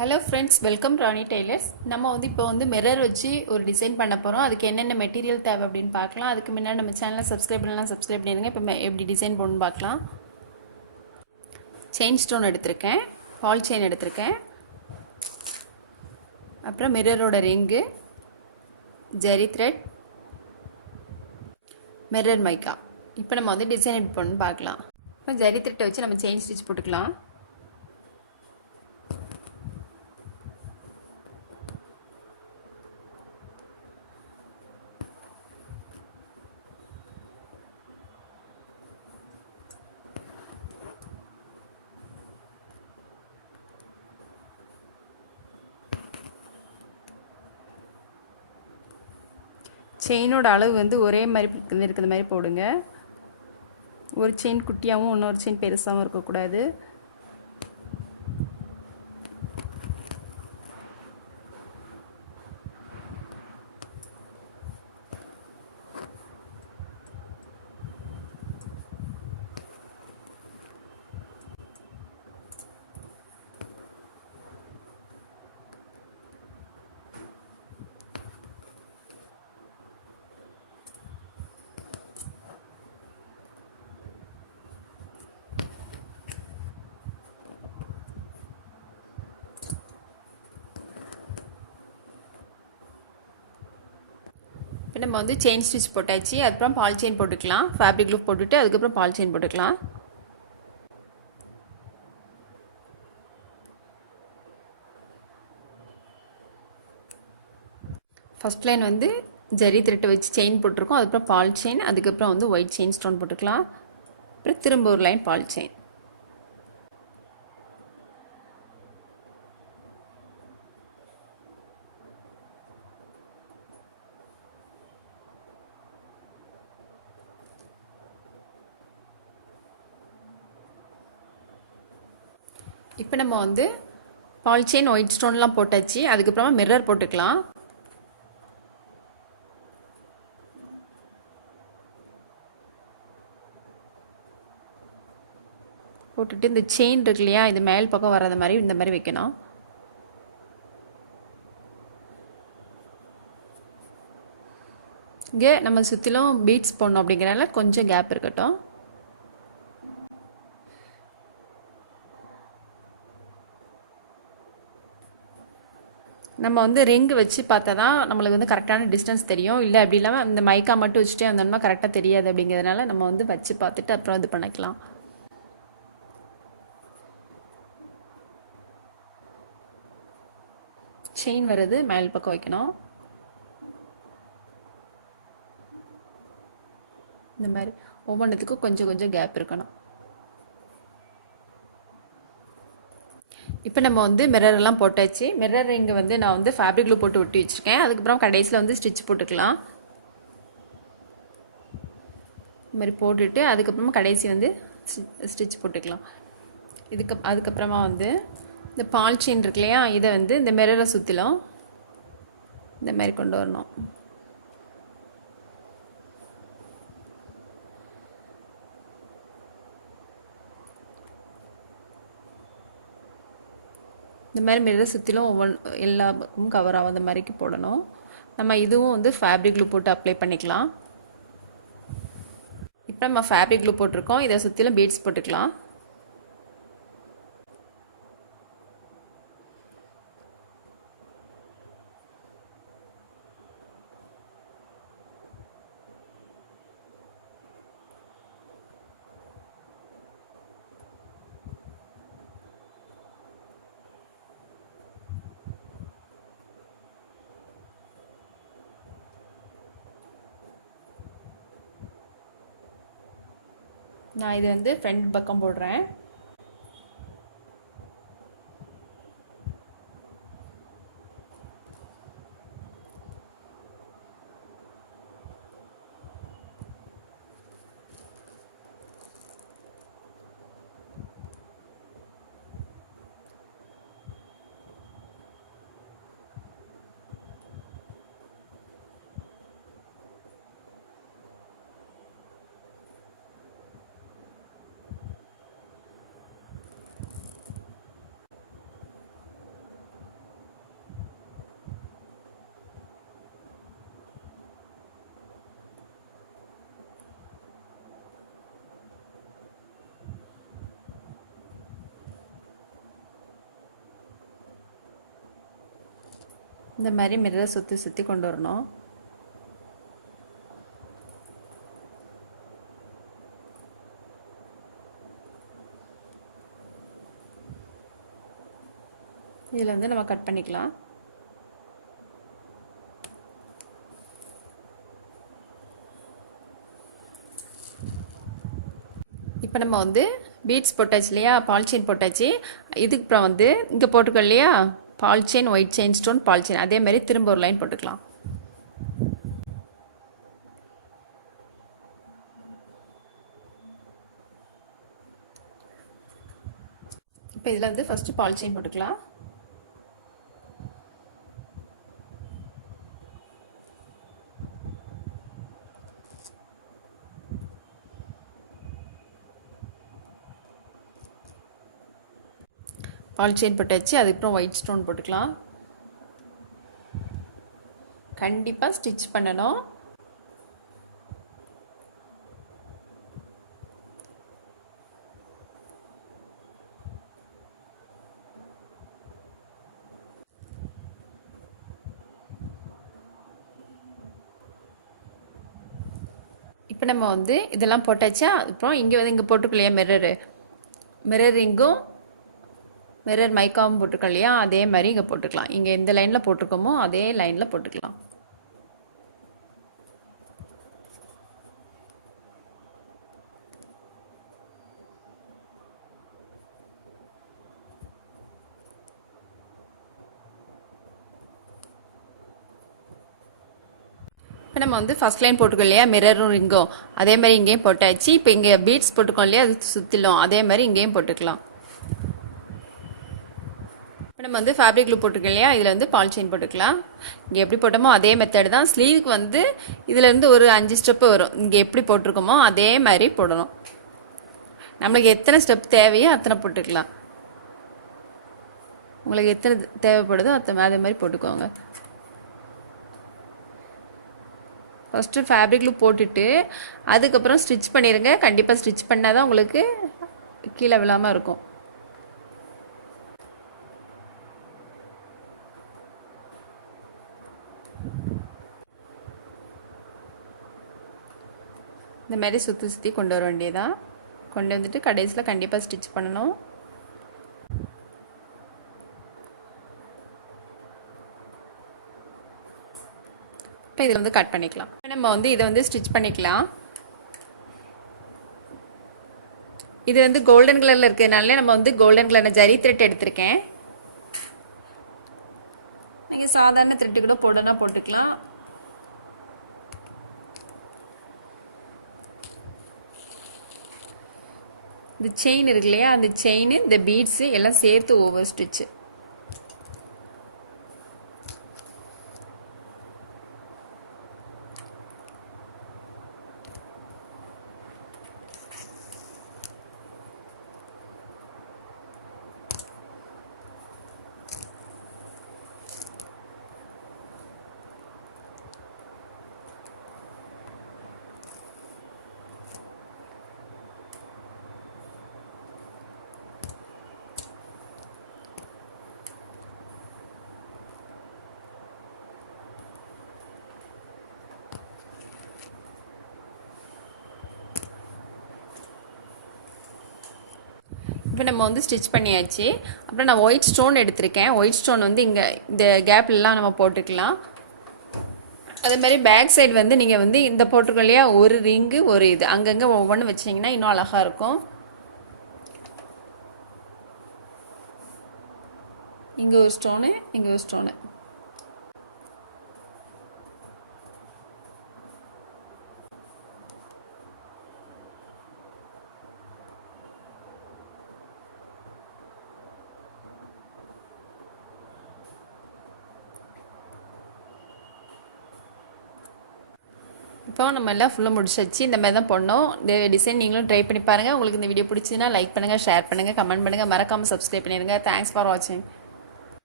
Hello friends, welcome ராணி tailors. நம்ம இப்போ mirror வச்சு ஒரு டிசைன் பண்ண போகிறோம். அதுக்கு என்னென்ன மெட்டீரியல் தேவை அப்படின்னு பார்க்கலாம். அதுக்கு முன்னாடி நம்ம சேனலை சப்ஸ்கிரைப் பண்ணலாம், சப்ஸ்கிரைப் பண்ணிடுங்க. இப்போ எப்படி டிசைன் போடணும்னு பார்க்கலாம். செயின் ஸ்டோன் எடுத்திருக்கேன், பால் செயின் எடுத்திருக்கேன், அப்புறம் மிரரோட ரிங்கு, ஜெரி த்ரெட், மிரர் மைக்கா. இப்போ நம்ம டிசைன் எப்படி பண்ணணும்னு பார்க்கலாம். இப்போ ஜெரி த்ரெட்டை வச்சு நம்ம செயின் ஸ்டிச் போட்டுக்கலாம். செயினோட அளவு ஒரே மாதிரி இருக்கிற மாதிரி போடுங்க. ஒரு செயின் குட்டியாகவும் இன்னொரு செயின் பெருசாகவும் இருக்கக்கூடாது. இப்போ நம்ம செயின் ஸ்டிச் போட்டாச்சு. அதுக்கப்புறம் பால் செயின் போட்டுக்கலாம். ஃபேப்ரிக் க்ளூ போட்டுட்டு அதுக்கப்புறம் பால் செயின் போட்டுக்கலாம். ஃபர்ஸ்ட் லைன் ஜரி த்ரெட்டை வச்சு செயின் போட்டிருக்கோம். அதுக்கப்புறம் பால் செயின், அதுக்கப்புறம் ஒயிட் செயின் ஸ்டோன் போட்டுக்கலாம். அப்புறம் திரும்ப ஒரு லைன் பால் செயின். இப்போ நம்ம பால் செயின், ஒயிட் ஸ்டோன்லாம் போட்டாச்சு. அதுக்கப்புறமா மிரர் போட்டுக்கலாம். போட்டுட்டு இந்த செயின் இருக்கு இல்லையா, இது மேல் பக்கம் வராத மாதிரி இந்த மாதிரி வைக்கணும். இங்கே நம்ம சுற்றிலும் பீட்ஸ் போடணும், அப்படிங்கிறனால கொஞ்சம் கேப் இருக்கட்டும். நம்ம ரிங்கு வச்சு பார்த்தா தான் நம்மளுக்கு கரெக்டான டிஸ்டன்ஸ் தெரியும். இல்லை அப்படி இல்லாமல் இந்த மைக்கா மட்டும் வச்சுட்டே வந்தோம்னா கரெக்டாக தெரியாது. அப்படிங்கிறதுனால நம்ம வச்சு பார்த்துட்டு அப்புறம் இது பண்ணிக்கலாம். செயின் வர்றது மேல் பக்கம் வைக்கணும். இந்த மாதிரி ஒவ்வொன்றுத்துக்கும் கொஞ்சம் கொஞ்சம் கேப் இருக்கணும். இப்போ நம்ம மிரர் எல்லாம் போட்டாச்சு. மிரர் ரிங்கு நான் ஃபேப்ரிக் க்ளூ போட்டு ஒட்டி வச்சுருக்கேன். அதுக்கப்புறம் கடைசியில் ஸ்டிச் போட்டுக்கலாம். இந்த மாதிரி போட்டுட்டு அதுக்கப்புறமா கடைசி ஸ்டிச் போட்டுக்கலாம். அதுக்கப்புறமா இந்த பால் செயின் இருக்கு இல்லையா, இதை இந்த மிரரை சுற்றிலும் இந்த மாதிரி கொண்டு வரணும். இந்த மாதிரி மிரர் சுற்றிலும் எல்லா பக்கமும் கவர் ஆகாத மாதிரிக்கு போடணும். நம்ம இதுவும் ஃபேப்ரிக் க்ளூ போட்டு அப்ளை பண்ணிக்கலாம். இப்போ நம்ம ஃபேப்ரிக் க்ளூ போட்டிருக்கோம். இதை சுற்றிலும் பீட்ஸ் போட்டுக்கலாம். நான் இது ஃப்ரண்ட் பக்கம் போடுறேன். இந்த மாதிரி மிரரை சுற்றி சுற்றி கொண்டு வரணும். இதில் வந்து நம்ம கட் பண்ணிக்கலாம். இப்போ நம்ம வந்து பீட்ஸ் போட்டாச்சு இல்லையா, பால் செயின் போட்டாச்சு. இதுக்கு அப்புறம் வந்து இங்கே போட்டுக்கோ இல்லையா, ball chain, white chain stone, ball chain, அதே மாதிரி திரும்ப ஒரு லைன் போட்டுக்கலாம். இப்போ இதில் வந்து ஃபஸ்ட்டு பால் செயின் போட்டுக்கலாம். பால் செயின் போட்டாச்சு. அதுக்கப்புறம் ஒயிட் ஸ்டோன் போட்டுக்கலாம். கண்டிப்பாக ஸ்டிச் பண்ணணும். இப்போ நம்ம வந்து இதெல்லாம் போட்டாச்சா. அப்புறம் இங்கே வந்து இங்கே போட்டுக்கலையா மிரர் ரிங்கும் மிரர் மைக்காவும் போட்டுக்கலாம் இல்லையா, அதே மாதிரி இங்கே போட்டுக்கலாம். இங்கே எந்த லைனில் போட்டிருக்கோமோ அதே லைனில் போட்டுக்கலாம். இப்போ நம்ம வந்து ஃபஸ்ட் லைன் போட்டுக்கோம் இல்லையா, மிரரும் ரிங்கும், அதே மாதிரி இங்கேயும் போட்டாச்சு. இப்போ இங்கே பீட்ஸ் போட்டுக்கோம் இல்லையா, அது சுற்றிலும் அதே மாதிரி இங்கேயும் போட்டுக்கலாம். இப்போ நம்ம வந்து ஃபேப்ரிக் க்ளூ போட்டுருக்கோம் இல்லையா, இதில் வந்து பால் செயின் போட்டுக்கலாம். இங்கே எப்படி போட்டோமோ அதே மெத்தட் தான். ஸ்லீவுக்கு வந்து இதிலேருந்து ஒரு 5 ஸ்டெப்பு வரும். இங்கே எப்படி போட்டிருக்கோமோ அதே மாதிரி போடணும். நம்மளுக்கு எத்தனை ஸ்டெப் தேவையோ அத்தனை போட்டுக்கலாம். உங்களுக்கு எத்தனை தேவைப்படுதோ அதே மாதிரி போட்டுக்கோங்க. ஃபஸ்ட்டு ஃபேப்ரிக் க்ளூ போட்டுட்டு அதுக்கப்புறம் ஸ்டிச் பண்ணிடுங்க. கண்டிப்பாக ஸ்டிச் பண்ணால் தான் உங்களுக்கு கீழே விழாமல் இருக்கும். இந்த மாதிரி சுற்றி சுற்றி கொண்டு வர வேண்டியதான். கொண்டு வந்துட்டு கடைசியில் கண்டிப்பாக ஸ்டிச் பண்ணணும். இப்போ இதில் வந்து கட் பண்ணிக்கலாம். நம்ம வந்து இதை வந்து ஸ்டிச் பண்ணிக்கலாம். இது வந்து கோல்டன் கலரில் இருக்கிறதுனால நம்ம வந்து கோல்டன் கலர் ஜரி த்ரெட் எடுத்திருக்கேன். நீங்கள் சாதாரண த்ரெட்டு கூட போடனா போட்டுக்கலாம். இந்த செயின் இருக்கு இல்லையா, அந்த செயின், இந்த பீட்ஸு எல்லாம் சேர்த்து ஓவர் ஸ்டிச்சு. இப்போ நம்ம வந்து ஸ்டிச் பண்ணியாச்சு. அப்புறம் நான் ஒயிட் ஸ்டோன் எடுத்திருக்கேன். ஒயிட் ஸ்டோன் வந்து இங்கே இந்த கேப்லாம் நம்ம போட்டுக்கலாம். அதே மாதிரி பேக் சைடு வந்து நீங்கள் வந்து இந்த போட்டிருக்கோம் இல்லையா, ஒரு ரிங்கு ஒரு இது அங்கங்கே ஒவ்வொன்று வச்சிங்கன்னா இன்னும் அழகாக இருக்கும். இங்கே ஒரு ஸ்டோனு, இங்கே ஒரு ஸ்டோனு. இப்போ நம்ம எல்லாம் ஃபுல்லாக முடிச்சாச்சு. இந்த மாதிரி தான் பண்ணோம். இந்த டிசைன் நீங்களும் ட்ரை பண்ணி பாருங்கள். உங்களுக்கு இந்த வீடியோ பிடிச்சதுன்னா லைக் பண்ணுங்கள், ஷேர் பண்ணுங்கள், கமெண்ட் பண்ணுங்கள், மறக்காமல் சப்ஸ்கிரைப் பண்ணிடுங்க. தேங்க்ஸ் ஃபார் வாட்சிங்.